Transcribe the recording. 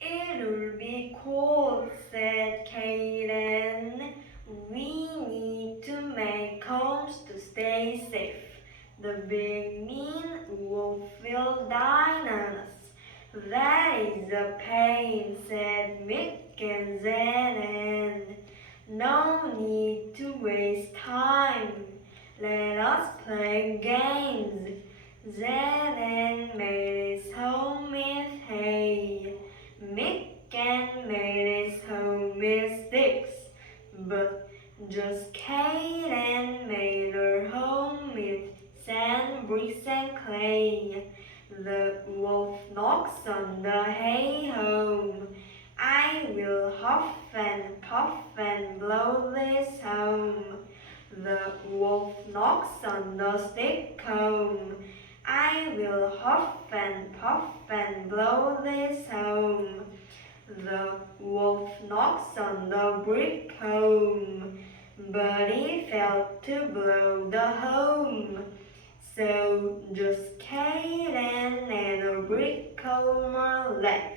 It'll be cold, said Kaden. We need to make homes to stay safe. The big mean wolf will dine on us. That is a pain, said Mick and Zenon. No need to waste time. Let us play games. Zenon made his home with hay. Mick made his home with sticks, but just Kaden made her home with sand, bricks, and clay. The wolf knocks on the hay home. I will huff and puff and blow this home. The wolf knocks on the stick home. I will huff and puff and blow this home. The wolf knocks on the brick home, but he failed to blow the home. So just Kaden and a brick home are left.